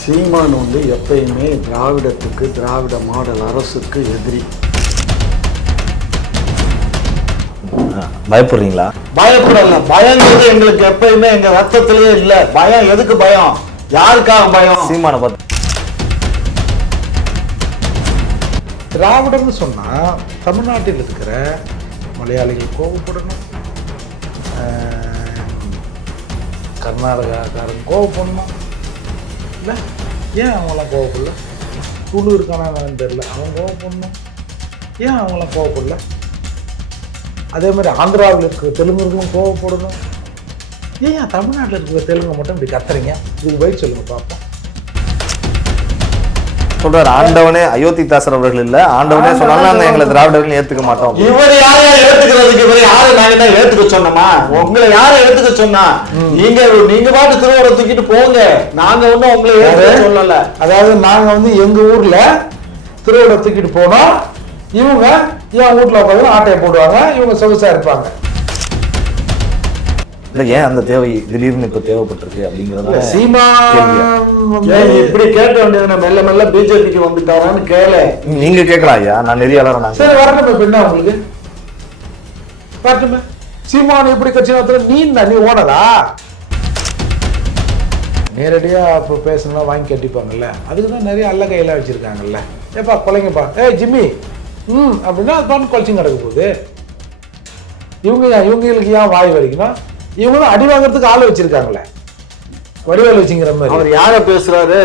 சீமான் வந்து எப்பயுமே திராவிடத்துக்கு திராவிட மாடல் அரசுக்கு எதிரி. பயப்படுறீங்களா? பயப்படல. பயங்கிறது எங்களுக்கு எப்பயுமே எங்க ரத்தத்திலேயே இல்ல. பயம் எதுக்கு பயம்? யாருக்காக பயம்? சீமானை பார்த்து திராவிடம்னு சொன்னால் தமிழ்நாட்டில் இருக்கிற மலையாளிகள் கோவப்படணும். ஆஹ், கர்நாடகாக்காரன் கோவப்படணும். இல்லை. ஏன் அவங்களாம் கோவப்படல? துளு இருக்கானான்னு தெரில அவன் கோவப்படணும். ஏன் அவங்களாம் கோவப்படல? அதே மாதிரி ஆந்திராவில் இருக்கிற தெலுங்குகளும் கோவப்படணும். ஏன் தமிழ்நாட்டில் இருக்கிற தெலுங்கு மட்டும் இப்படி கத்துறீங்க? இதுக்கு போய் சொல்லுங்கள் பார்ப்போம். சொல்றாரு. ஆண்டவனே அயோத்தி தாசர் அவர்கள் இல்ல. ஆண்டவனே சொன்னாலும் நாங்க எங்களை திராவிடர்கள் ஏத்துக்க மாட்டோம். இவர் யாரையா ஏத்துக்கிறதுக்கு இவர் யாரு நாங்க என்ன ஏத்துக்க சொன்னோமா? உங்களை யாரை ஏத்துக்க சொன்னா? நீங்க நீங்க பாட்டு திருவோட தூக்கிட்டு போங்க. நாங்க ஒண்ணும் உங்களை ஏத்துக்க சொல்லல. அதாவது நாங்கள் வந்து எங்கள் ஊரில் திருவிழா தூக்கிட்டு போனோம் இவங்க என் வீட்டில் உட்காந்து ஆட்டையை போடுவாங்க இவங்க சொகுசாக இருப்பாங்க. இல்ல ஏன் அந்த தேவை திடீர்னு இப்ப தேவைப்பட்டிருக்கு அப்படிங்கறத சீமா இப்படி கேட்க வேண்டியது மெல்ல மெல்ல பிஜேபிக்கு வந்துட்டாரான்னு கேளு. நீங்க கேட்கலாம் ஐயா நான் நெறியாளர் நான் சரி வரணுமே இப்ப என்ன உங்களுக்கு. வரட்டுமே. சீமான் எப்படி கட்சி நடத்துற? நீ நீ ஓடலா? நேரடியா இப்போ பேசணும்னா வாங்கி கட்டிப்பாங்கல்ல. அதுக்கு தான் நிறைய அல்ல கையெல்லாம் வச்சிருக்காங்கல்ல. ஏப்பா கொலைங்கப்பா. ஏய் ஜிம்மி. ம் அப்படின்னா அது பாட்டு கொலைச்சிங் கிடக்க போகுது. இவங்க ஏன் இவங்களுக்கு ஏன் வாய் வலிக்கணும் இவங்க தான் அடி வாங்குறதுக்கு ஆள் வச்சிருக்காங்களே. வடிவேல் வச்சுங்கிற மாதிரி. அவர் யார பேசுறாரு?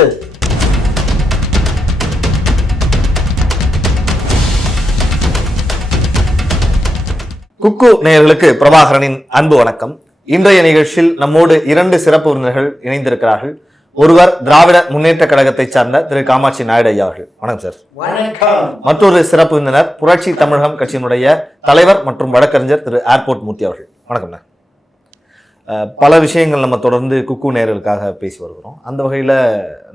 குக்கு நேயர்களுக்கு பிரபாகரனின் அன்பு வணக்கம். இன்றைய நிகழ்ச்சியில் நம்மோடு இரண்டு சிறப்பு விருந்தினர்கள் இணைந்திருக்கிறார்கள். ஒருவர் திராவிட முன்னேற்ற கழகத்தை சார்ந்த திரு. காமாட்சி நாயுடு ஐயா அவர்கள். வணக்கம் சார். வணக்கம். மற்றொரு சிறப்பு விருந்தினர் புரட்சி தமிழகம் கட்சியினுடைய தலைவர் மற்றும் வழக்கறிஞர் திரு. ஏர்போர்ட் மூர்த்தி அவர்கள். வணக்கம்ண்ணா அஹ், பல விஷயங்கள் நம்ம தொடர்ந்து குக்கு நேயர்களுக்காக பேசி வருகிறோம். அந்த வகையில்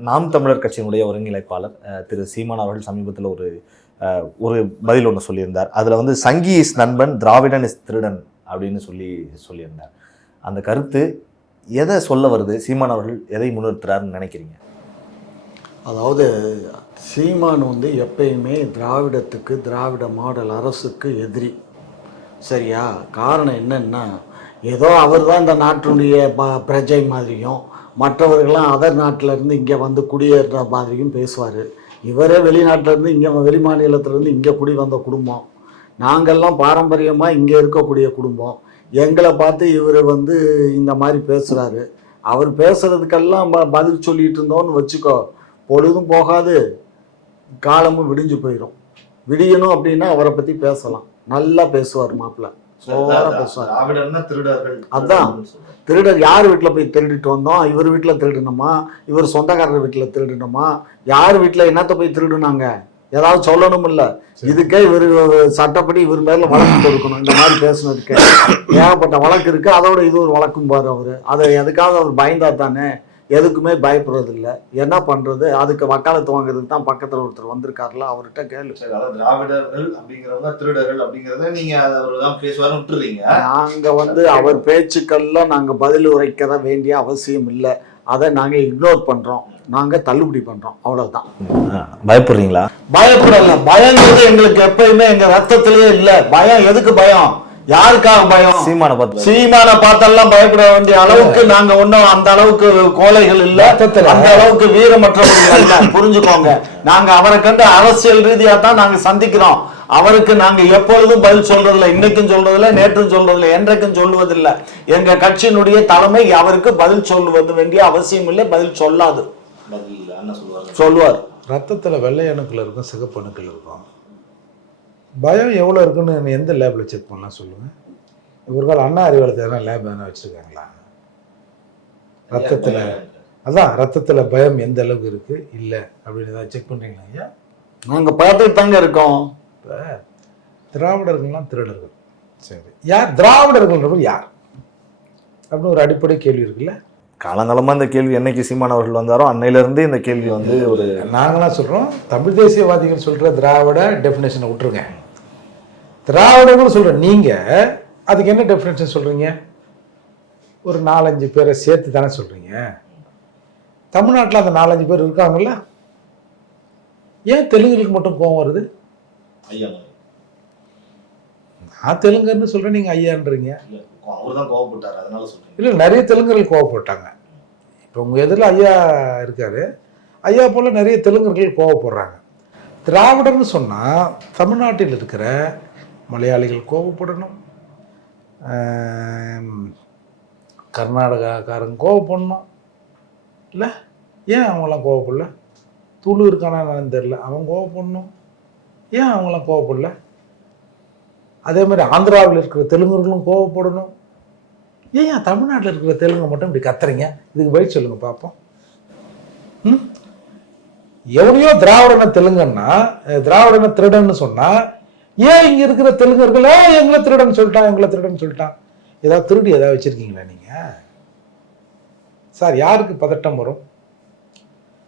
நாம் தமிழர் கட்சியினுடைய ஒருங்கிணைப்பாளர் திரு சீமான் அவர்கள் சமீபத்தில் ஒரு ஒரு பதில் ஒன்று சொல்லியிருந்தார். அதில் வந்து சங்கி இஸ் நண்பன் திராவிடன் இஸ் திருடன் அப்படின்னு சொல்லி சொல்லியிருந்தார். அந்த கருத்து எதை சொல்ல வருது? சீமான் அவர்கள் எதை முன்னிறுத்துறாருன்னு நினைக்கிறீங்க? அதாவது சீமான் வந்து எப்பயுமே திராவிடத்துக்கு திராவிட மாடல் அரசுக்கு எதிரி. சரியா? காரணம் என்னென்னா ஏதோ அவர் தான் இந்த நாட்டினுடைய ப- பிரஜை மாதிரியும் மற்றவர்கள்லாம் அதர் நாட்டிலேருந்து இங்கே வந்து குடியேற மாதிரியும் பேசுவார். இவரே வெளிநாட்டிலேருந்து இங்கே வெளி மாநிலத்திலேருந்து இங்கே குடி வந்த குடும்பம். நாங்கள்லாம் பாரம்பரியமாக இங்கே இருக்கக்கூடிய குடும்பம். எங்களை பார்த்து இவர் வந்து இந்த மாதிரி பேசுகிறாரு அவர் பேசுறதுக்கெல்லாம் ப- பதில் சொல்லிட்டு இருந்தோம்னு வச்சுக்கோ பொழுதும் போகாது காலமும் விடிஞ்சு போயிடும் விடியணும் அப்படின்னா அவரை பற்றி பேசலாம். நல்லா பேசுவார் மாப்பிள்ள. அதான். திருடர் யார் வீட்டில் போய் திருடிட்டு வந்தோம்? இவர் வீட்டில் திருடணுமா? இவர் சொந்தக்காரர் வீட்டில் திருடணுமா? யார் வீட்டில் என்னத்தை போய் திருடுனாங்க? ஏதாவது சொல்லணும் இல்ல இதுக்கே இவர் சட்டப்படி இவர் மேல வழக்கு கொடுக்கணும் இந்த மாதிரி பேசுனதுக்கு ஏகப்பட்ட வழக்கு இருக்கு. அதோட இது ஒரு வழக்கும் பாரு அவரு. அதை எதுக்காவது அவர் பயந்தா தானே? எதுக்குமே பயப்படுறது இல்ல என்ன பண்றது? அதுக்கு வக்காலத்து வாங்குறதுக்கு தான் பக்கத்துல ஒருத்தர் வந்திருக்காருல அவர்கிட்ட கேளு. சரி அதாவது திராவிடர்கள் அப்படிங்கிறவங்க திருடர்கள் அப்படிங்கிறத நீங்க அவர் தான் பேசுவாரு விட்டுறீங்க. நாங்க வந்து அவர் பேச்சுக்கள்லாம் நாங்க பதில் உரைக்க வேண்டிய அவசியம் இல்லை. அதை நாங்க இக்னோர் பண்றோம். நாங்க தள்ளுபடி பண்றோம். அவ்வளவுதான். பயப்படுறீங்களா? பயப்படல. பயங்கிறது எங்களுக்கு எப்பயுமே எங்க ரத்தத்திலேயே இல்ல. பயம் எதுக்கு பயம்? யாருக்காக பயம்? சீமான பார்த்து சீமான பார்த்தெல்லாம் பயப்பட வேண்டிய அளவுக்கு நாங்க ஒண்ணும் அந்த அளவுக்கு கோழைகள் இல்ல. அந்த அளவுக்கு வீரமற்றவர்கள் அல்ல புரிஞ்சுக்கோங்க. நாங்க அவரை கண்டு அரசியல் ரீதியா தான் நாங்க சந்திக்கிறோம். அவருக்கு நாங்க எப்பொழுதும் பதில் சொல்றதில்ல இன்னைக்கும் சொல்றதில்ல நேற்றும் சொல்றதில்ல என்றைக்கும் சொல்லுவதில்ல. எங்க கட்சியினுடைய தலைமை அவருக்கு பதில் சொல்லுவது வேண்டிய அவசியம் இல்லை பதில் சொல்லாது. சொல்லுவார். ரத்தத்துல வெள்ளை அணுக்கள் இருக்கும் சிகப்பு அணுக்கள் இருக்கும். பயம் எவ்வளோ இருக்குன்னு எந்த லேபில் செக் பண்ணலாம் சொல்லுங்க? ஒரு கால அண்ணா அறிவாலயத்தில் எதனா லேப் எதனா வச்சுருக்காங்களா? ரத்தத்தில். அதான் ரத்தத்தில் பயம் எந்த அளவுக்கு இருக்கு? இல்லை. அப்படின்னு ஏதாவது செக் பண்ணுறீங்களா ஐயா? நாங்க பார்த்துட்டு தாங்க இருக்கோம். இப்போ திராவிடர்கள்லாம் திருடர்கள். சரி. யார்? திராவிடர்கள் யார்? அப்படின்னு ஒரு அடிப்படை கேள்வி இருக்குல்ல? காலங்காலமா இந்த கேள்வி என்னைக்கு சீமான் அவர்கள் வந்தாரோ அன்னையில இருந்து இந்த கேள்வி வந்து ஒரு நாங்களாம் சொல்கிறோம் தமிழ் தேசியவாதிகள் சொல்கிற திராவிட டெஃபினேஷனை விட்டுருங்க. திராவிடர்கள் சொல்கிற நீங்கள் அதுக்கு என்ன டெஃபினேஷன் சொல்கிறீங்க ஒரு நாலஞ்சு பேரை சேர்த்து தானே சொல்கிறீங்க தமிழ்நாட்டில் அந்த நாலஞ்சு பேர் இருக்காங்கல்ல? ஏன் தெலுங்குகளுக்கு மட்டும் கோவம் வருது? ஐயா. நான் தெலுங்குன்னு சொல்கிறேன் நீங்கள் ஐயான்றீங்க. அவர் தான் கோவப்பட்டார் அதனால சொல்றேன். இல்லை நிறைய தெலுங்கர்கள் கோவப்பட்டாங்க. இப்போ உங்கள் எதிரில் ஐயா இருக்காரு. ஐயா போல் நிறைய தெலுங்கர்கள் கோவப்படுறாங்க. திராவிடர்னு சொன்னால் தமிழ்நாட்டில் இருக்கிற மலையாளிகள் கோவப்படணும். கர்நாடகாக்காரங்க கோவப்படணும். இல்லை ஏன் அவங்களாம் கோவப்படல? துளு இருக்கானான்னு தெரில அவன் கோவப்படணும். ஏன் அவங்களாம் கோவப்படல? அதே மாதிரி ஆந்திராவில் இருக்கிற தெலுங்கர்களும் கோவப்படணும். ஏன் தமிழ்நாட்டில் இருக்கிற தெலுங்கு மட்டும் இப்படி கத்துறீங்க? இதுக்கு பதில் சொல்லுங்கள் பார்ப்போம் ம்? எவனையோ திராவிடன தெலுங்குன்னா அஹ், திராவிடன திருடன்னு சொன்னால் ஏன் இங்க இருக்கிற தெலுங்கர்கள் "ஏய், எங்களை திருடன் சொல்லிட்டான் எங்களை திருடன் சொல்லிட்டான். ஏதாவது திருடி ஏதாவது வச்சிருக்கீங்களா நீங்க? சார் யாருக்கு பதட்டம் வரும்?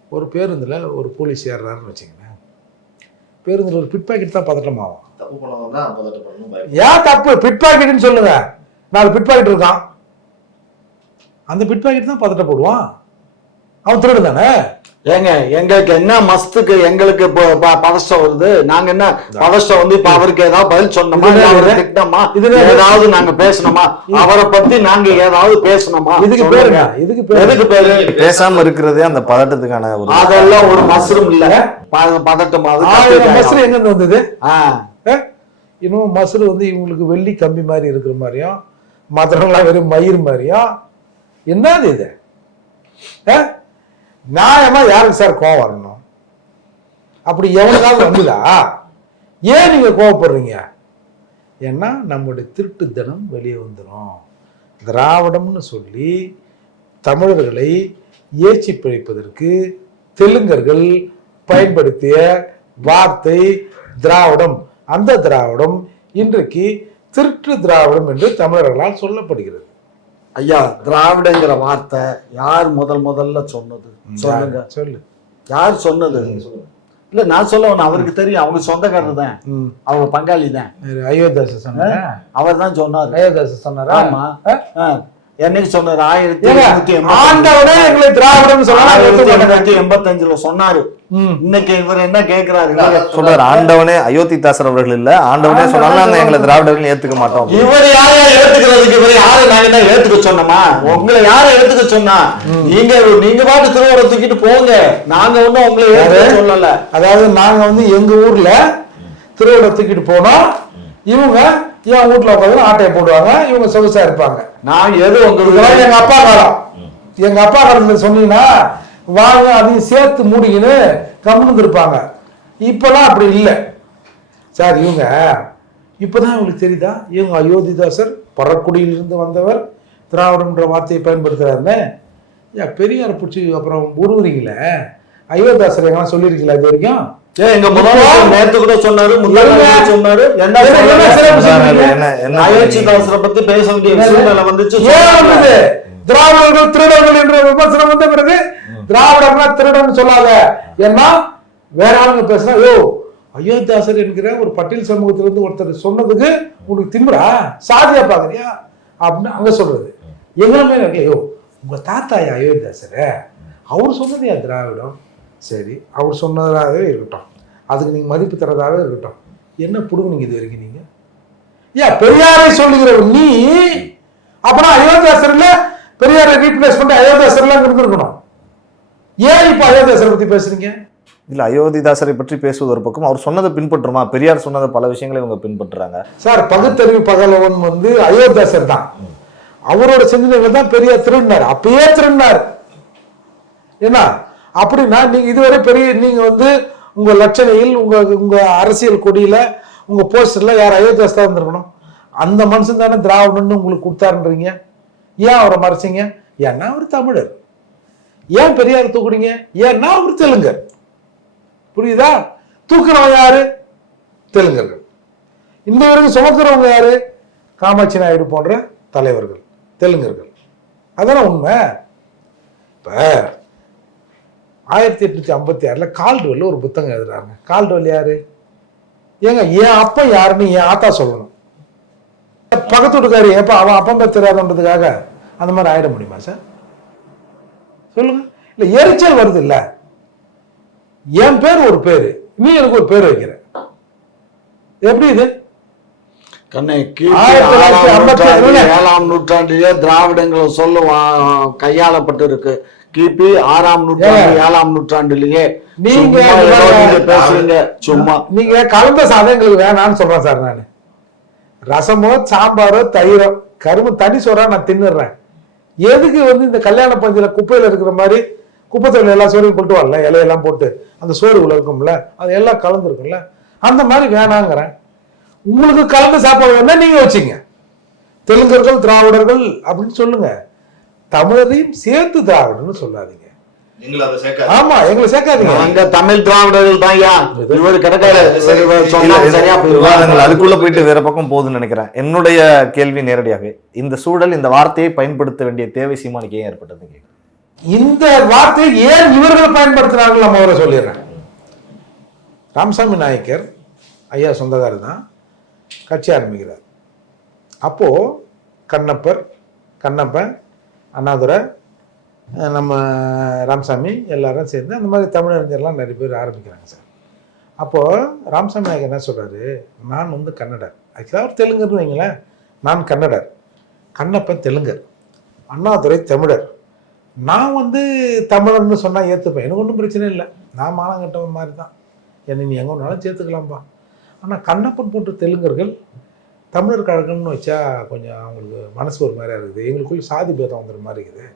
ஒரு பேருந்துல ஒரு போலீஸ் ஏறுறாருன்னு வச்சுங்களேன் பேருந்துல ஒரு பிட் பாக்கெட் தான் பதட்டம் ஆகும். ஏன் தப்பு? பிட் பாக்கெட்னு சொல்லுங்க. நாலு பிட் பாக்கெட் இருக்கான். அந்த பிட் பாக்கெட் தான் பதட்டப்படுவான். அவன் திருடு தானே ஏங்க எங்களுக்கு என்ன மஸ்துக்கு எங்களுக்கு பதஷ்டம் வருது? நாங்க என்ன பதஷ்டம் வந்து இப்ப அவருக்கு ஏதாவது பதில் சொன்னோமா? திட்டமா? இது என்ன? ஏதாவது நாங்க பேசணுமா? அவரை பத்தி நாங்க ஏதாவது பேசணுமா? இதுக்கு. பேருங்க இதுக்கு பேரு. எதுக்கு பேரு? பேசாம இருக்கிறதே அந்த பதட்டத்துக்கான ஒரு அதெல்லாம் ஒரு மஸ்ரும் இல்ல. ப- பதட்டமாவது ஆயிரம் கத்திரிக்காயும். மசரு எங்க இருந்து வந்தது? ஆ? இன்னும் மசரு வந்து இவங்களுக்கு வெள்ளி கம்பி மாதிரி இருக்கிற மாதிரியும் மற்றவங்களாம் வெறும் மயிர் மாதிரியும் என்னது இது? நியாயமாக நியாயமா யாருக்கு சார் கோவம் வரணும்? அப்படி எவனுக்காவது வந்துதா? ஏன் நீங்க கோவப்படுறீங்க? ஏன்னா நம்முடைய திருட்டுத்தனம் வெளியே வந்துடும் திராவிடம்னு சொல்லி தமிழர்களை ஏச்சி பிழைப்பதற்கு தெலுங்கர்கள் பயன்படுத்திய வார்த்தை திராவிடம். அந்த திராவிடம் இன்றைக்கு திருட்டு திராவிடம் என்று தமிழர்களால் சொல்லப்படுகிறது. ஐயா திராவிடங்கிற வார்த்தை யார் முதல் முதல்ல சொன்னது? சொல்லுங்க. சொல்லு. யார் சொன்னது? இல்ல நான் சொல்ல அவருக்கு தெரியும். அவங்க சொந்தக்காரர் தான். அவங்க பங்காளி தான். அயோத்தியாச சொன்னாரா? அவர் தான் சொன்னாரு. அயோத்தியாச சொன்னாரா? ஆமா. என்னைக்கு சொன்னாரு? ஆயிரத்தி எண்பத்தி- ஆண்டவனே எங்களை திராவிடம் சொன்னா ஆயிரத்தி எண்ணூத்தி எண்பத்தஞ்சுல சொன்னாரு. இன்னைக்கு இவர் என்ன கேக்குறாரு? சொல்றாரு ஆண்டவனே அயோத்தி தாசர் அவர்கள் இல்ல. ஆண்டவனே சொன்னாலும் எங்களை திராவிடர்கள் ஏத்துக்க மாட்டோம். இவர் யாரையா ஏத்துக்கிறதுக்கு இவர் யாரு நாங்க என்ன ஏத்துக்க சொன்னோமா? உங்களை யார ஏத்துக்க சொன்னா? நீங்க நீங்க பாட்டு திருவோட தூக்கிட்டு போங்க. நாங்க ஒண்ணும் உங்களை ஏத்துக்க சொல்லல. அதாவது நாங்க வந்து எங்க ஊர்ல திருவிழா தூக்கிட்டு போனோம். இவங்க என் வீட்டுல உட்காந்து ஆட்டையை போடுவாங்க இவங்க சொகுசா இருப்பாங்க. நான் எது உங்களுக்கு எங்க அப்பா காலம். எங்க அப்பா காலத்துல சொன்னீங்கன்னா வாங்க அதையும் சேர்த்து மூடிக்கின்னு கம்முன்னு இருப்பாங்க இப்பெல்லாம் அப்படி இல்லை. சார் இவங்க இப்பதான் இவங்களுக்கு தெரியுதா? இவங்க அயோத்திதாசர் பறக்குடியிலிருந்து வந்தவர் திராவிடம்ன்ற வார்த்தையை பயன்படுத்துறாருன்னு. ஏன் பெரியார் பிடிச்சி அப்புறம் உருவுறீங்களே அயோத்திதாசர் எங்கன்னா சொல்லியிருக்கீங்களா இது வரைக்கும்? எங்க நேத்து கூட சொன்னாரு? சொன்னாரு. பத்தி பேச வேண்டிய சூழ்நிலை வந்துச்சு. திராவிடர்கள் திருடர்கள் என்ற விமர்சனம் வந்த பிறகு திராவிடர்னா திருடன் சொல்லாத. ஏன்னா வேற ஆளுங்க பேசுனா ஐயோ அயோத்தியாசர் என்கிற ஒரு பட்டியல் சமூகத்திலிருந்து ஒருத்தர் சொன்னதுக்கு உனக்கு திமிரா? சாதியா பாக்குறியா? அப்படின்னு அங்க சொல்றது. இருக்கு, ஐயோ உங்க தாத்தாயா அயோத்தியாசரு? அவர் சொன்னதையா திராவிடம்? சரி அவர் சொன்னதாகவே இருக்கட்டும். அதுக்கு நீங்க மதிப்பு தரதாகவே இருக்கட்டும். என்ன புடுங்குனீங்க இது வரைக்கும் நீங்க? ஏன் பெரியாரை சொல்லுகிற நீ அப்புறம் அயோத்தியாசர்ல பெரியாரை ரீப்ளேஸ் பண்ணி அயோத்தியாசர்ல இருந்திருக்கணும். ஏன் இப்ப அயோத்தியாசரை பத்தி பேசுறீங்க? இல்ல அயோத்திதாசரை பற்றி பேசுவது ஒரு பக்கம். அவர் சொன்னதை பின்பற்றுமா பெரியார் சொன்னதை பல விஷயங்களை இவங்க பின்பற்றுறாங்க. சார் பகுத்தறிவு பகலவன் வந்து அயோத்தியாசர் தான். அவரோட சிந்தனைகள் தான் பெரியார் திருடினார். அப்பயே திருடினார். என்ன அப்படின்னா நீங்க இதுவரை பெரிய நீங்க வந்து உங்க லட்சணையில் உங்க உங்க அரசியல் கொடியில உங்க போஸ்டர்ல யார் அயோத்தியாஸ் தான் இருந்திருக்கணும் அந்த மனுஷன் தானே திராவிடன்னு உங்களுக்கு கொடுத்தாருன்றீங்க. ஏன் அவரை மறைச்சிங்க? ஏன்னா அவர் தமிழர்? ஏன் பெரியார் தூக்குறீங்க ஏன்னா அவர் தெலுங்கர்? புரியுதா? தூக்குறவங்க யாரு? தெலுங்கர்கள். இந்த வரைக்கும் சுமக்கிறவங்க யாரு? காமாட்சி நாயுடு போன்ற தலைவர்கள் தெலுங்கர்கள். அதான உண்மை? இப்போ ஆயிரத்தி எட்நூத்தி ஐம்பத்தி ஆறுல கால்டுவெல்ல ஒரு புத்தகம் எழுதுறாங்க கால்டுவெல் யாரு? ஏங்க என் அப்பா யாருன்னு என் ஆத்தா சொல்லணும். பக்கத்து வீட்டுக்காரி எப்ப அவன் அப்பம் பேர் அந்த மாதிரி ஆயிட முடியுமா சார்? சொல்லுங்க. இல்ல எரிச்சல் வருது இல்ல என் பேர் ஒரு பேரு. நீ எனக்கு ஒரு பேர் வைக்கிற. எப்படி இது? கண்ணே. ஏழாம் நூற்றாண்டிலே திராவிடங்களை சொல்ல வா- கையாளப்பட்டிருக்கு. கிபி ஆறாம் நூற்றாண்டு ஏழாம் நூற்றாண்டிலேயே. நீங்க பேசுறீங்க. சும்மா. நீங்க கலந்த சாதம் எங்களுக்கு வேணாம்னு சொல்றேன் சார் நான். ரசமோ சாம்பாரோ தயிரோ கரும்பு தனி சோறா நான் தின்னுடுறேன். எதுக்கு வந்து இந்த கல்யாண பந்தியில குப்பையில இருக்கிற மாதிரி குப்பை தொழில் எல்லா சோறையும் கொண்டு வரல இலையெல்லாம் போட்டு அந்த சோறு உள்ள இருக்கும்ல அது எல்லாம் கலந்துருக்கும்ல அந்த மாதிரி வேணாங்கிறேன். உங்களுக்கு கலந்து சாப்பாடு வேணா நீங்க வச்சுங்க. தெலுங்கர்கள் திராவிடர்கள் அப்படின்னு சொல்லுங்க. தமிழரையும் சேர்த்து திராவிடர்னு சொல்லாதீங்க. ஆமா எங்களை சேர்க்காதீங்க. அங்க தமிழ் திராவிடர்கள் தான் இவரு கிடைக்காது. விவாதங்கள் அதுக்குள்ள போயிட்டு வேற பக்கம் போகுதுன்னு நினைக்கிறேன். என்னுடைய கேள்வி நேரடியாக இந்த சூழல் இந்த வார்த்தையை பயன்படுத்த வேண்டிய தேவை சீமானுக்கு ஏன் ஏற்பட்டது. இந்த வார்த்தையை ஏன் இவர்கள் பயன்படுத்தினார்கள் நம்ம அவரை சொல்லிடுறேன். ராமசாமி நாயக்கர் ஐயா சொந்தக்காரர் தான் கட்சி ஆரம்பிக்கிறார். அப்போ கண்ணப்பர் கண்ணப்பன் அண்ணாதுரை நம்ம ராமசாமி எல்லாரும் சேர்ந்து அந்த மாதிரி தமிழறிஞர்லாம் நிறைய பேர் ஆரம்பிக்கிறாங்க சார். அப்போது ராமசாமி நாயக் என்ன சொல்கிறாரு நான் வந்து கன்னடர். ஆக்சுவலாக அவர் தெலுங்குன்னு வைங்களேன். நான் கன்னடர். கண்ணப்பன் தெலுங்கர். அண்ணாதுரை தமிழர். நான் வந்து தமிழர்னு சொன்னால் ஏற்றுப்பேன் எனக்கு ஒன்றும் பிரச்சனை இல்லை. நான் மானங்கட்டவன் மாதிரி தான் என்னை நீ எங்கே வேணாலும் சேர்த்துக்கலாம்ப்பா ஆனால் கண்ணப்பன் போன்ற தெலுங்கர்கள் தமிழர் கழகம்னு வச்சா கொஞ்சம் அவங்களுக்கு மனசு ஒரு மாதிரியாக இருக்குது. எங்களுக்குள்ள சாதி பேதம் வந்துடுற மாதிரி இருக்குது.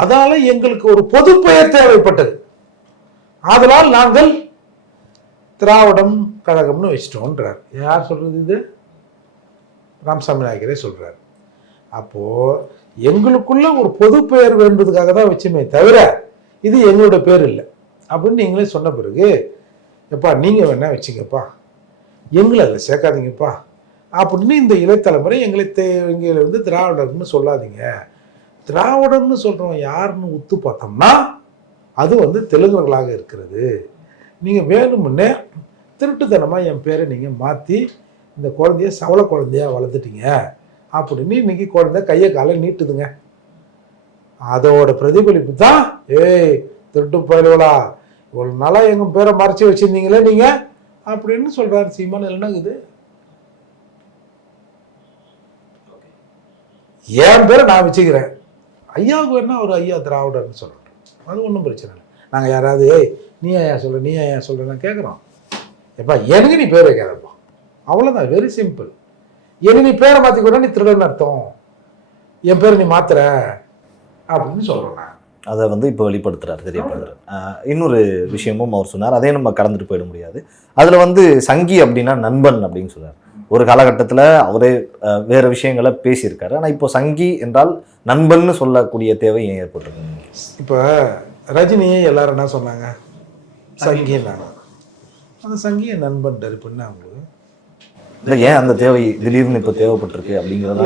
அதனால எங்களுக்கு ஒரு பொது பெயர் தேவைப்பட்டது. ஆதலால் நாங்கள் திராவிடம் கழகம்னு வச்சிட்டோன்றார். யார் சொல்கிறது இது? ராமசாமி நாயக்கரே சொல்கிறார் அப்போது எங்களுக்குள்ள ஒரு பொது பெயர் வேண்டதுக்காக தான் வச்சுமே தவிர இது எங்களோட பேர் இல்லை. அப்படின்னு நீங்களே சொன்ன பிறகு எப்பா நீங்கள் வேணால் வச்சுங்கப்பா. எங்களை அதில் சேர்க்காதீங்கப்பா. அப்படின்னு இந்த இளைத்தலைமுறை எங்களை தே எங்களை வந்து திராவிடர்னு சொல்லாதீங்க. திராவிடர்னு சொல்கிறவங்க யாருன்னு உத்து பார்த்தோம்னா அது வந்து தெலுங்கர்களாக இருக்கிறது. நீங்கள் வேணுமுன்னே திருட்டுத்தனமாக என் பேரை நீங்கள் மாற்றி இந்த குழந்தைய சவள குழந்தையா வளர்த்துட்டீங்க. அப்படின்னு இன்னைக்கு குழந்தை கையை காலை நீட்டுதுங்க. அதோட பிரதிபலிப்பு தான் ஏய் திருட்டு பயிலுவலா இவ்வளோ நாளாக எங்கள் பேரை மறைச்சி வச்சுருந்தீங்களே நீங்கள் அப்படின்னு சொல்றாரு சீமான். இல்லைன்னா இது என் பேரை நான் வச்சுக்கிறேன். ஐயாவுக்கு வேணா ஒரு ஐயா திராவிடர்னு சொல்கிறார் அது ஒன்றும் பிரச்சனை இல்லை. நாங்கள் யாராவது ஏய் நீ ஐயா சொல்ற நீ ஐயா சொல்றேன்னு கேட்குறோம் எப்பா எனக்கு நீ பேர் வைக்காதப்பா அவ்வளோதான் வெரி சிம்பிள் எனக்கு நீ பேரை மாற்றிக்கூட நீ திருடன் அர்த்தம். என் பேரை நீ மாத்துற. அப்படின்னு சொல்கிறேன் அதை வந்து இப்போ வெளிப்படுத்துகிறார் தெரியப்படுத்துறாரு. இன்னொரு விஷயமும் அவர் சொன்னார். அதே நம்ம கடந்துட்டு போயிட முடியாது. அதில் வந்து சங்கி அப்படின்னா நண்பன் அப்படின்னு சொன்னார் ஒரு காலகட்டத்தில் அவரே வேறு விஷயங்களை பேசியிருக்காரு. ஆனால் இப்போ சங்கி என்றால் நண்பன்னு சொல்லக்கூடிய தேவை ஏன் ஏற்பட்டிருக்கு? இப்போ ரஜினியே எல்லாரும் என்ன சொன்னாங்க? சங்கின்னாங்க அந்த சங்கிய நண்பன் இப்படின்னா அவங்களுக்கு இல்லை ஏன் அந்த தேவை திடீர்னு இப்போ தேவைப்பட்டிருக்கு அப்படிங்கிறத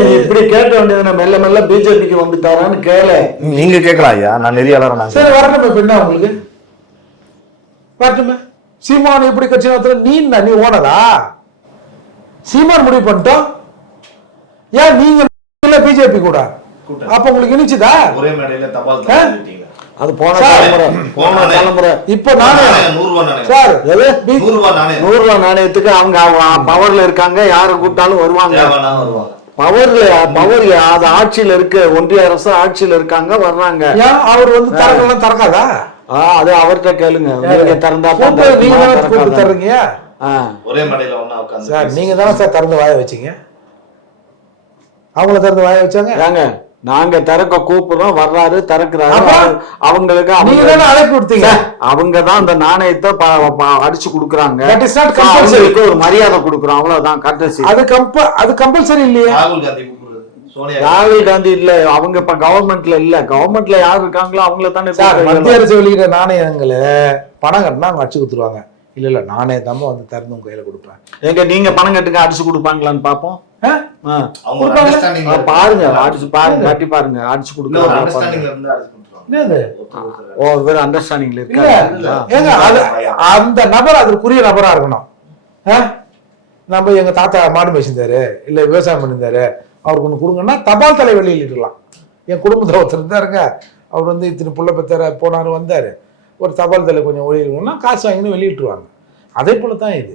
நீ இப்படி கேட்க வேண்டியது மெல்ல மெல்ல பிஜேபிக்கு வந்துட்டாரான்னு கேள. நீங்க கேட்கலாம் ஐயா நான் நெறியாளர் நான் சரி வரட்டும் இப்ப என்ன உங்களுக்கு. வரட்டுமே. சீமான் எப்படி கட்சி நடத்துற? நீ நீ ஓனதா சீமான் முடிவு பண்ணிட்டோம். ஏன் நீங்க இல்ல பிஜேபி கூட? அப்ப உங்களுக்கு இனிச்சுதா? ஒரே மேடையில தபால்? அது போன தலைமுறை போன. தலைமுறை. இப்ப நானே சார் நூறு ரூபாய் நாணயத்துக்கு அவங்க பவர்ல இருக்காங்க யாரை கூப்பிட்டாலும் வருவாங்க. பவர்ல பவர் அது ஆட்சியில இருக்கு ஒன்றிய அரசு ஆட்சியில இருக்காங்க வர்றாங்க. அவர் வந்து தரங்கெல்லாம் திறக்காதா? ஆ, அது அவர்கிட்ட கேளுங்க. நீங்க திறந்தா நீங்க? தர்றீங்க. ஒரே மேடையில ஒண்ணா உட்காந்து சார் நீங்க தானே சார் திறந்து வாய வச்சீங்க? அவங்கள திறந்து வாய வச்சாங்க? ஏங்க நாங்க திறக்க கூப்பிடுறோம் வர்றாரு திறக்கிறாரு? அவங்களுக்கு அழைப்பு கொடுத்தீங்க? அவங்க தான் அந்த நாணயத்தை ப- ப- அடிச்சு கொடுக்குறாங்க. ஒரு மரியாதை கொடுக்குறோம். அவ்வளவுதான் கட்டசி அது கம்ப அது கம்பல்சரி இல்லையே? ராகுல் காந்தி இல்ல அவங்க இப்ப கவர்மெண்ட்ல இல்ல. கவர்மெண்ட்ல யார் இருக்காங்களோ அவங்கள தானே. மத்திய அரசு வெளியிட்ட நாணயங்களை பணம் கட்டினா அவங்க அடிச்சு கொடுத்துருவாங்க. இல்ல இல்ல நானே தாம வந்து திறந்து உங்க கையில கொடுப்பேன். எங்க நீங்க பணம் கட்டுங்க அடிச்சு கொடுப்பாங்களான்னு ஆ, பாருங்க அடிச்சு பாருங்க கட்டி பாருங்க அடிச்சு ஓ வெறும் அண்டர்ஸ்டாண்டிங்ல அது அந்த நபர் அதற்குரிய நபரா இருக்கணும். ஆ? நம்ம எங்க தாத்தா மாடு மேய்ச்சிருந்தாரு இல்ல விவசாயம் பண்ணியிருந்தாரு அவருக்கு ஒண்ணு கொடுங்கன்னா தபால் தலை வெளியிடலாம் என் குடும்பத்தில் ஒருத்தர் இருந்தாருங்க. அவர் வந்து இத்தனை புள்ள பெத்தார போனார் வந்தார். ஒரு தபால் தலை கொஞ்சம் ஒளியிருக்கணும்னா காசு வாங்கினு வெளியிட்டுருவாங்க. அதே போல தான் இது.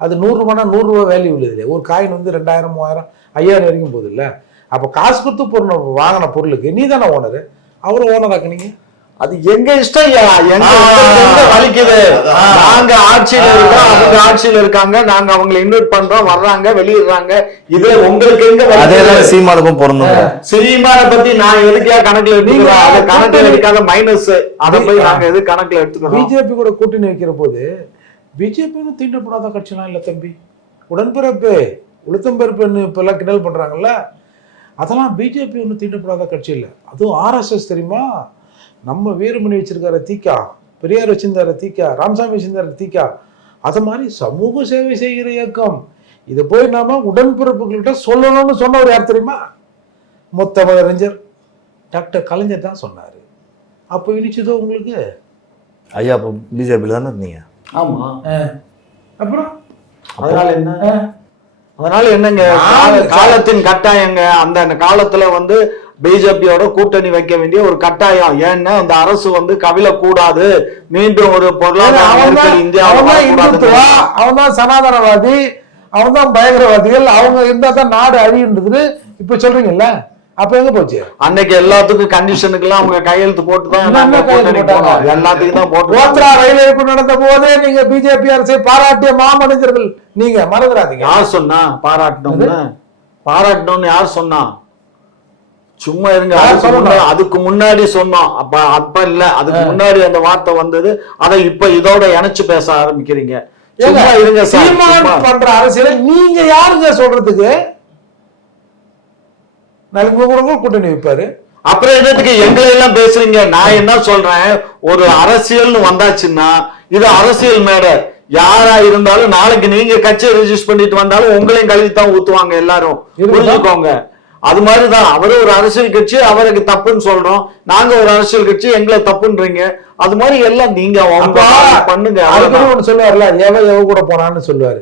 அது நூறுரூபானா நூறுரூவா வேல்யூ உள்ளது ஒரு காயின் வந்து ரெண்டாயிரம் மூவாயிரம் ஐயாயிரம் வரைக்கும் போகுது இல்லை அப்போ காசு கொடுத்து பொருள் வாங்கின பொருளுக்கு நீ தானே ஓனர் அவரும் ஓனர் ஆக்குனீங்க அது எங்க இஷ்டம்? ஐயா எங்க ஆ, உங்களுக்கு எங்க வலிக்குது. நாங்க ஆட்சியில இருக்கோம் அவங்க ஆட்சியில இருக்காங்க நாங்க அவங்களை இன்வைட் பண்றோம் வர்றாங்க வெளியிடுறாங்க. இதுல உங்களுக்கு எங்க அதே சீமானுக்கும் பொருந்தும் சினிமாவை பத்தி நான் எதுக்கா கணக்குல எடுத்துக்கிறோம் நீங்க அதை கணக்குல எடுக்காத மைனஸ் அதை போய். நாங்க எது கணக்குல எடுத்துக்கிறோம் பிஜேபி கூட கூட்டணி வைக்கிற போது பிஜேபின்னு தீண்டப்படாத கட்சிலாம் இல்லை தம்பி. உடன்பிறப்பு உளுத்தம்பருப்புன்னு இப்பெல்லாம் கிண்டல் பண்ணுறாங்கல்ல அதெல்லாம் பிஜேபி ஒன்றும் தீண்டப்படாத கட்சி இல்லை. அதுவும் ஆர்எஸ்எஸ் தெரியுமா? நம்ம வீரமணி வச்சிருக்காரு தீக்கா பெரியார் வச்சிருந்தாரு தீக்கா ராமசாமி வச்சிருந்தாரு தீக்கா. அது மாதிரி சமூக சேவை செய்கிற இயக்கம். இதை போய் நாம உடன்பிறப்புகள்கிட்ட சொல்லணும்னு சொன்னவர் யார் தெரியுமா? மொத்த அறிஞர் டாக்டர் கலைஞர் தான் சொன்னார். அப்போ இனிச்சதோ உங்களுக்கு? ஐயா இப்போ பிஜேபியில் தானே இருந்தீங்க? ஆமா. அப்புறம்? அதனால என்ன. அதனால என்னங்க? காலத்தின் கட்டாயங்க. அந்த அந்த காலத்துல வந்து பிஜேபியோட கூட்டணி வைக்க வேண்டிய ஒரு கட்டாயம். ஏன்னா அந்த அரசு வந்து கவிழ கூடாது மீண்டும் ஒரு பொருளாதார இந்தியாவில் அவன் தான் சனாதனவாதி அவன் தான் பயங்கரவாதிகள் அவங்க இருந்தா தான் நாடு அழியுன்றது இப்ப சொல்றீங்கல்ல? அப்ப எங்க போச்சு? அன்னைக்கு எல்லாத்துக்கும் கண்டிஷனுக்கு எல்லாம் அவங்க கையெழுத்து போட்டு தான் எல்லாத்துக்கும் தான் போட்டு ஓத்ரா ரயில் இழப்பு நடந்த போதே நீங்க பிஜேபி அரசை பாராட்டிய மாமனிதர்கள். நீங்க மறந்துடாதீங்க. யார் சொன்னா? பாராட்டணும்னு? பாராட்டணும்னு யார் சொன்னா? சும்மா இருங்க அதுக்கு முன்னாடி சொன்னோம் அப்ப அப்ப இல்ல. அதுக்கு முன்னாடி அந்த வார்த்தை வந்தது அதை இப்ப இதோட இணைச்சு பேச ஆரம்பிக்கிறீங்க. சும்மா இருங்க. பண்ற அரசியல நீங்க யாருங்க சொல்றதுக்கு? கூட கூட்டணி வைப்பாரு. அப்புறம் என்னத்துக்கு எங்களை எல்லாம் பேசுறீங்க? நான் என்ன சொல்றேன்? ஒரு அரசியல்னு வந்தாச்சுன்னா இது அரசியல் மேடை. யாரா இருந்தாலும் நாளைக்கு நீங்க கட்சியை ரெஜிஸ்டர் பண்ணிட்டு வந்தாலும் உங்களையும் கழுவி தான் ஊத்துவாங்க எல்லாரும்? புரிஞ்சுக்கோங்க. அது மாதிரிதான். அவரு ஒரு அரசியல் கட்சி அவருக்கு தப்புன்னு சொல்றோம். நாங்க ஒரு அரசியல் கட்சி எங்களை தப்புன்றீங்க. அது மாதிரி எல்லாம் நீங்க பண்ணுங்க. ஒண்ணு சொல்லுவார்ல எவ எவ கூட போனான்னு சொல்லுவாரு.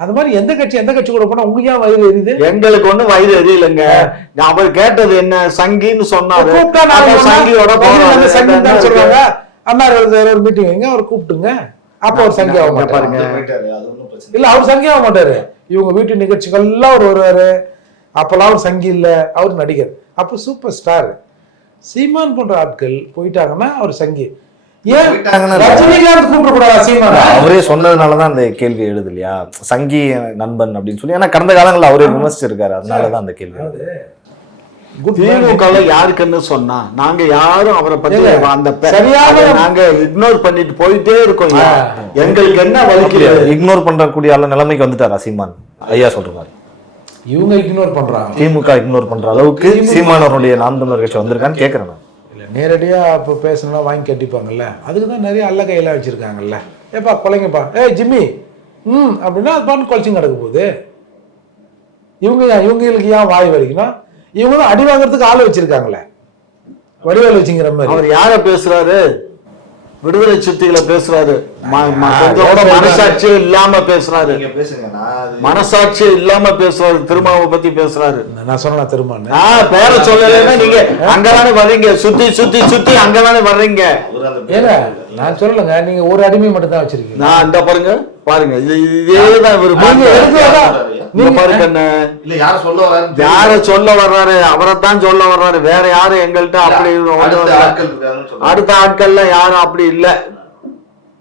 அது மாதிரி எந்த கட்சி எந்த கட்சி கூட போனா உங்களுக்கு ஏன் வயிறு எரியுது? எங்களுக்கு ஒண்ணு வயிறு எரியலைங்க. அவர் கேட்டது என்ன? சங்கின்னு சொன்னாரு. சங்கியோட வந்தா, வந்து போறாரு. சங்கி என்ன தான்? சொல்றாங்க? அண்ணா ஒரு மீட்டிங் வைங்க அவர் கூப்பிட்டுங்க. அப்ப அவர் சங்கி ஆக இங்க மாட்டாரு. பாருங்க. இல்ல. அவர் சங்கி ஆக மாட்டாரு. இவங்க வீட்டு நிகழ்ச்சிகள் எல்லாம் அவர் வருவாரு. அப்பெல்லாம் அவர் சங்கி இல்ல. அவர் நடிகர். அப்ப சூப்பர் ஸ்டார் சீமான் போன்ற ஆட்கள் போயிட்டாங்கன்னா அவர் சங்கி. ஏன்? ரஜினிகாந்த் கூப்பிடக்கூடாதா சீமான? அவரே சொன்னதுனால தான் அந்த கேள்வி எழுது இல்லையா? சங்கி நண்பன் அப்படின்னு சொல்லி. ஏன்னா கடந்த காலங்களில் அவரே விமர்சிச்சிருக்காரு. அதனால தான் அந்த கேள்வி எழுது. குட் திமுக யாருக்குன்னு சொன்னா நாங்க யாரும் அவரை பத்தி அந்த அதை நாங்க இக்னோர் பண்ணிட்டு போயிட்டே இருக்கோம். எங்களுக்கு என்ன வலிக்குது? இக்னோர் பண்றக்கூடிய ஆள நிலைமைக்கு வந்துட்டாரா சீமான்? ஐயா சொல்ற மாதிரி. இவங்க இக்னோர் பண்றாங்க. திமுக இக்னோர் பண்ற அளவுக்கு சீமான் அவருடைய நாம் தமிழர் கட்சி வந்திருக்கான்னு கேட்கறேன் நான். இல்லை நேரடியாக இப்போ பேசணும்னா வாங்கி கட்டிப்பாங்கல்ல. அதுக்கு தான் நிறைய அல்ல கையெல்லாம் வச்சுருக்காங்கல்ல. ஏப்பா கொலைங்கப்பா. ஏய் ஜிம்மி. ம் அப்படின்னா அது பாட்டு கொலைச்சும் கிடக்க போகுது. இவங்க இவங்களுக்கு ஏன் வாய் வலிக்கணும் இவங்க தான் அடி வாங்குறதுக்கு ஆள் வச்சிருக்காங்களே. வடிவேல் வச்சுங்கிற மாதிரி. அவர் யார பேசுறாரு? விடுதலை சிறுத்தைகளை பேசுறாரு. ம- ம- ஆ, கொஞ்சம் கூட பேசுறாரு. மனசாட்சியே இல்லாம பேசுறாரு. பேசுங்க நான் மனசாட்சியே இல்லாம பேசுறாரு திருமாவை பத்தி பேசுறாரு. நான் சொன்னா திரும்ப ஆ பேரை சொல்லலைன்னா நீங்க அங்கதானே வர்றீங்க? சுத்தி சுத்தி சுத்தி அங்கதானே வர்றீங்க? நான் சொல்லலைங்க நீங்க ஒரு அடிமை மட்டும் தான் வச்சிருக்கீங்க. நான் இந்த பாருங்க பாருங்க இது இதேதான் இவரு நீங்க பாருங்க. இல்ல யார சொல்ல வரான்னு யார சொல்ல வர்றாரு? அவரைத்தான் சொல்ல வர்றாரு. வேற யாரும் எங்கள்கிட்ட அப்படி. அடுத்த ஆட்கள்ல யாரும் அப்படி இல்ல.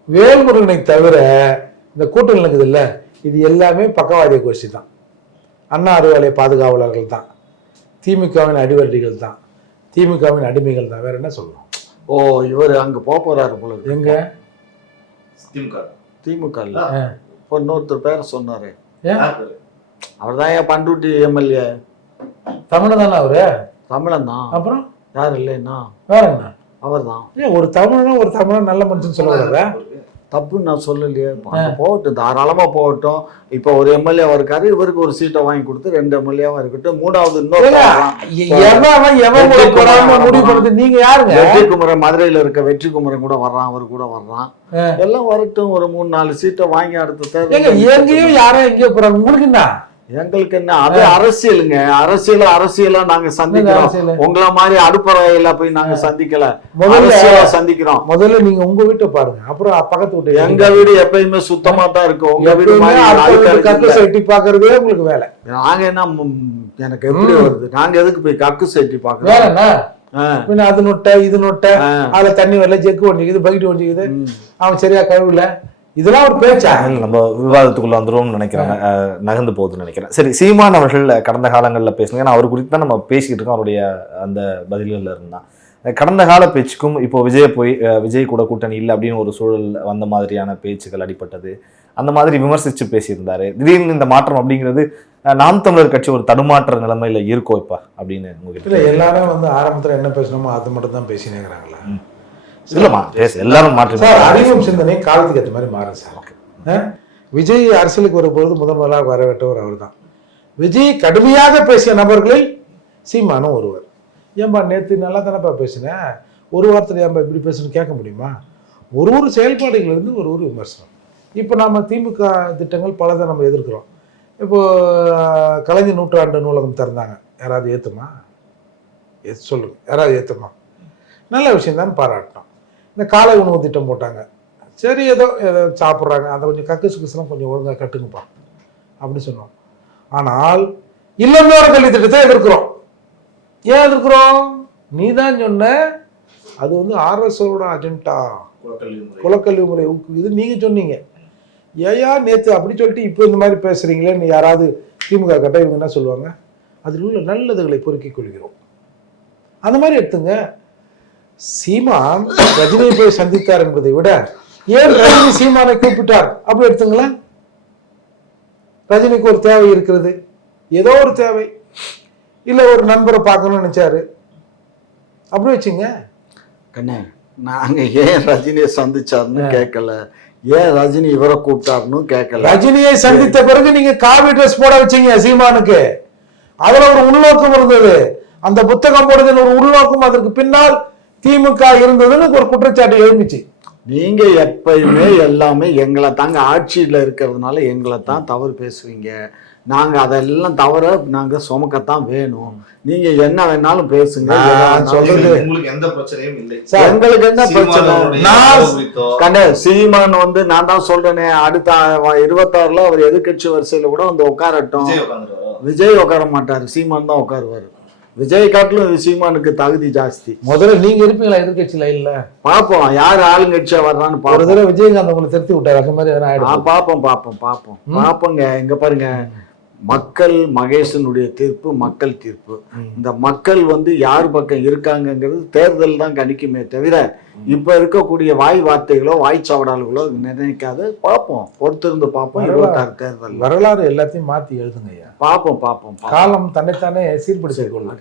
வேல்முருகனை தவிர இந்த கூட்டணி இருக்குது இல்ல இது எல்லாமே பக்கவாதிய கோஷ்டி தான். அண்ணா அறிவாலய பாதுகாவலர்கள் தான். திமுகவின் அடிவண்டிகள் தான். திமுகவின் அடிமைகள் தான். வேற என்ன சொல்லணும்? ஓ இவர் அங்க போக போறாரு போல. எங்க? திமுக. இல்ல. இப்போ இன்னொருத்தர் பேரை சொன்னாரு. அவர் தான் ஏன் பண்ருட்டி எம்எல்ஏ. தமிழ் தானே அவரு? தமிழன் தான். அப்புறம்? யார் இல்லைன்னா? வேற என்ன? அவர் தான். ஏன் ஒரு தமிழனும் ஒரு தமிழன் நல்ல மனுஷன் சொல்லக்கூடாதா தப்புன்னு நான் சொல்லலையே. போகட்டும் தாராளமா போகட்டும். இப்போ ஒரு எம்எல்ஏ இருக்காரு இவருக்கு ஒரு சீட்டை வாங்கி கொடுத்து ரெண்டு எம்எல்ஏவா இருக்கட்டும். மூணாவது இன்னொரு நீங்க யாருங்க? வெற்றி குமரன் மதுரையில இருக்க வெற்றி குமரன் கூட வர்றான் அவர் கூட வர்றான். எல்லாம் வரட்டும் ஒரு மூணு நாலு சீட்டை வாங்கி அடுத்த தேர்தல் எங்கேயும் யாரும் எங்கேயோ போறாங்க. உங்களுக்கு என்ன? எங்களுக்கு என்ன அது அரசியலுங்க. அரசியல அரசியலா நாங்க சந்திக்கிறோம்? உங்கள மாதிரி அடுப்பறையில போய் நாங்க சந்திக்கல. முதல்ல சந்திக்கிறோம். முதல்ல நீங்க உங்க வீட்டை பாருங்க. அப்புறம் பக்கத்து வீட்டை எங்க வீடு எப்பயுமே சுத்தமா தான் இருக்கும். உங்க வீடு மாதிரி கக்கு. சட்டி பாக்குறதே உங்களுக்கு வேலை. நாங்க என்ன எனக்கு எப்படி. வருது? நாங்க எதுக்கு போய் கக்கு செட்டி பாக்குறோம்? அது நொட்டை இது நொட்டை. அதுல தண்ணி வரல ஜெக்கு ஒண்டிக்குது பக்கெட் ஒண்டிக்குது. அவன் சரியா கழுவுல. இதெல்லாம் ஒரு பேச்சா? நம்ம விவாதத்துக்குள்ள வந்துருவோம்னு நினைக்கிறேன். நகர்ந்து போகுதுன்னு நினைக்கிறேன். சரி சீமான் அவர்கள் கடந்த காலங்களில் பேசுனீங்க. ஏன்னா அவர் குறித்து தான் நம்ம பேசிக்கிட்டு இருக்கோம். அவருடைய அந்த பதில்கள்ல இருந்தான் கடந்த கால பேச்சுக்கும் இப்போ விஜய் போய் விஜய் கூட கூட்டணி இல்லை அப்படின்னு ஒரு சூழல் வந்த மாதிரியான பேச்சுகள் அடிப்பட்டது அந்த மாதிரி விமர்சிச்சு பேசியிருந்தாரு. திடீர்னு இந்த மாற்றம் அப்படிங்கிறது நாம் தமிழர் கட்சி ஒரு தடுமாற்ற நிலைமையில இருக்கோ இப்ப அப்படின்னு இல்ல உங்ககிட்ட எல்லாரும் வந்து ஆரம்பத்துல என்ன பேசணுமோ அது மட்டும் தான் பேசினேங்கிறாங்களா இல்லம்மா பேசு எல்லாரும் மாற்றி சார் அறிவும் சிந்தனை காலத்துக்கு ஏற்ற மாதிரி மாறும் சார்? விஜய் அரசியலுக்கு வரும்பொழுது முதன் முதலாக வரவேற்றவர் அவர்தான். விஜய் கடுமையாக பேசிய நபர்களில் சீமானும் ஒருவர். ஏன்பா நேற்று நல்லா தானேப்பா பேசினேன் ஒரு வாரத்தில் ஏன்பா இப்படி பேசணும்னு கேட்க முடியுமா? ஒரு ஒரு செயல்பாடுகளிலிருந்து ஒரு ஒரு விமர்சனம். இப்போ நம்ம திமுக திட்டங்கள் பலதை நம்ம எதிர்க்கிறோம். இப்போ ஆஹ், கலைஞர் நூற்றாண்டு நூலகம் திறந்தாங்க. யாராவது ஏற்றுமா ஏத்து சொல்லுங்க. யாராவது ஏற்றுமா நல்ல விஷயம் தான் பாராட்டினோம் இந்த காலை உணவு திட்டம் போட்டாங்க. சரி ஏதோ ஏதோ சாப்பிட்றாங்க. அதை கொஞ்சம் கக்கு சுக்குசெல்லாம் கொஞ்சம் ஒழுங்காக கட்டுங்கப்பா அப்படி சொன்னோம். ஆனால் இல்லந்தோற கல்வி திட்டத்தை எதிர்க்கிறோம். ஏன் எதிர்க்கிறோம்? நீ தான் சொன்ன அது வந்து ஆர்எஸ்ஓட அஜெண்டா குலக்கல்வி முறை. ஊக்குவிது நீங்க சொன்னீங்க. ஏயா நேத்து அப்படி சொல்லிட்டு இப்போ இந்த மாதிரி பேசுறீங்களேன்னு யாராவது திமுக கட்ட இவங்க என்ன சொல்லுவாங்க? அதில் உள்ள நல்லதுகளை பொறுக்கிக் கொள்கிறோம். அந்த மாதிரி எடுத்துங்க. சீமான் ரஜினியை போய் சந்தித்தார் என்பதை விட ஏன் ரஜினி சீமானை கூப்பிட்டார்? அப்படி எடுத்துங்களேன். ரஜினிக்கு ஒரு தேவை இருக்கிறது. ஏதோ ஒரு தேவை. இல்ல ஒரு நண்பரை பார்க்கணும்னு நினைச்சாரு. அப்படி வச்சுங்க. கண்ணே நாங்க ஏன் ரஜினியை சந்திச்சாருன்னு கேட்கல. ஏன் ரஜினி இவரை கூப்பிட்டாருன்னு கேட்கல. ரஜினியை சந்தித்த பிறகு நீங்க காவி ட்ரெஸ் போட வச்சீங்க சீமானுக்கு. அதுல ஒரு உள்நோக்கம் இருந்தது. அந்த புத்தகம் போடுறதுல ஒரு உள்நோக்கம் அதற்கு பின்னால் திமுக இருந்ததுன்னு ஒரு குற்றச்சாட்டு எழுந்துச்சு. நீங்க எப்பயுமே எல்லாமே எங்களை தாங்க ஆட்சியில இருக்கிறதுனால எங்களை தான் தவறு பேசுவீங்க. நாங்க அதெல்லாம் தவிர நாங்க சுமக்கத்தான் வேணும். நீங்க என்ன வேணாலும் பேசுங்க. சொல்றது-. உங்களுக்கு எந்த பிரச்சனையும் இல்லை. எங்களுக்கு என்ன பிரச்சனை? கண்ட சீமான் வந்து நான் தான் சொல்றேனே அடுத்த இருபத்தாறுல அவர் எதிர்க்கட்சி வரிசையில கூட வந்து உட்காரட்டும். விஜய் உட்கார மாட்டாரு. சீமான் தான் உட்காருவாரு. விஜய் காட்டிலும் சீமானுக்கு தகுதி ஜாஸ்தி. முதல்ல நீங்க இருப்பீங்களா எதிர்கட்சியில இல்ல பாப்போம் யார் ஆளுங்கட்சியா வர்றான்னு ஒரு தடவை விஜயகாந்த் உங்களை திருத்தி விட்டாரு அந்த மாதிரி எதனா ஆயிடும்? பாப்போம் பாப்போம் பாப்போம் பாப்போங்க இங்க பாருங்க. மக்கள் மகேசனுடைய தீர்ப்பு மக்கள் தீர்ப்பு. இந்த மக்கள் வந்து யார் பக்கம் இருக்காங்கங்கிறது தேர்தல் தான் கணிக்குமே தவிர இப்ப இருக்கக்கூடிய வாய் வார்த்தைகளோ வாய் சவடால்களோ நினைக்காது. பார்ப்போம். பொறுத்திருந்து பார்ப்போம். இருபத்தாறு தேர்தல் வரலாறு எல்லாத்தையும் மாத்தி எழுதுங்க ஐயா. பார்ப்போம் பார்ப்போம். காலம் தன்னைத்தானே சீர்படுத்திக் கொள்ளும்.